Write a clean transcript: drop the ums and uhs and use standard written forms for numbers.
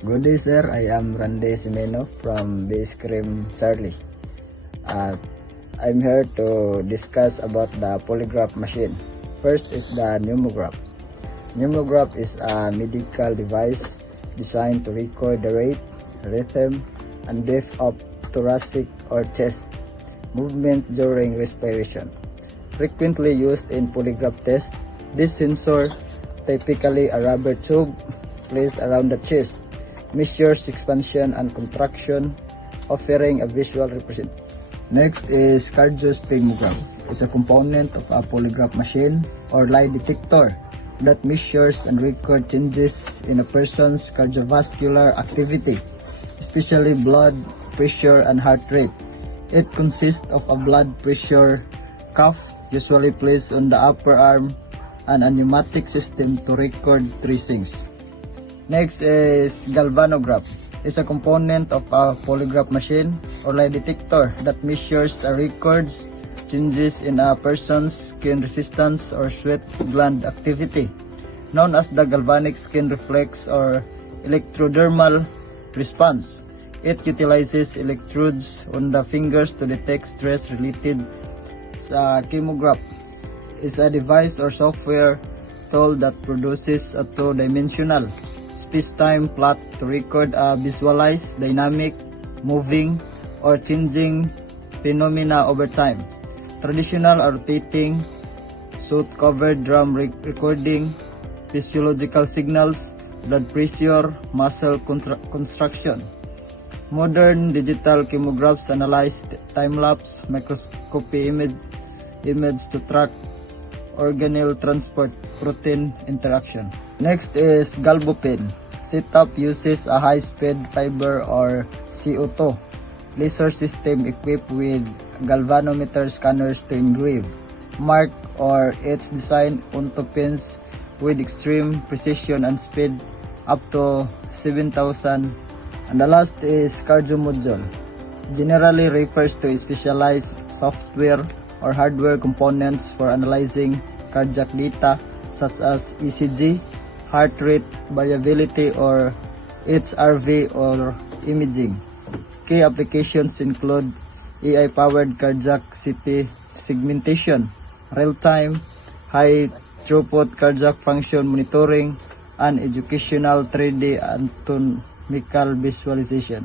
Good day, sir. I am Randy Simeno from Base Cream Charlie. I'm here to discuss about the polygraph machine. First is the pneumograph. Pneumograph is a medical device designed to record the rate, rhythm, and depth of thoracic or chest movement during respiration. Frequently used in polygraph tests, this sensor, typically a rubber tube placed around the chest, measures expansion and contraction, offering a visual representation. Next is cardiosphingograph. It's a component of a polygraph machine or lie detector that measures and records changes in a person's cardiovascular activity, especially blood pressure and heart rate. It consists of a blood pressure cuff, usually placed on the upper arm, and a pneumatic system to record tracings. Next is galvanograph. It's a component of a polygraph machine or lie detector that measures and records changes in a person's skin resistance or sweat gland activity, known as the galvanic skin reflex or electrodermal response. It utilizes electrodes on the fingers to detect stress related sa chemograph. Is a device or software tool that produces a two-dimensional space-time plot to record a visualized dynamic, moving, or changing phenomena over time. Traditional or rotating, soot-covered drum recording physiological signals, blood pressure, muscle contraction. Modern digital chemographs analyze time-lapse microscopy image to track organelle transport protein interaction. Next is galbopin. Setup uses a high-speed fiber or CO2 laser system equipped with galvanometer scanners to engrave, mark, or etch design onto pins with extreme precision and speed up to 7,000. And the last is cardiomodule. Generally refers to specialized software or hardware components for analyzing cardiac data such as ECG, heart rate variability, or HRV or imaging. Key applications include AI-powered cardiac CT segmentation, real-time, high-throughput cardiac function monitoring, and educational 3D anatomical visualization.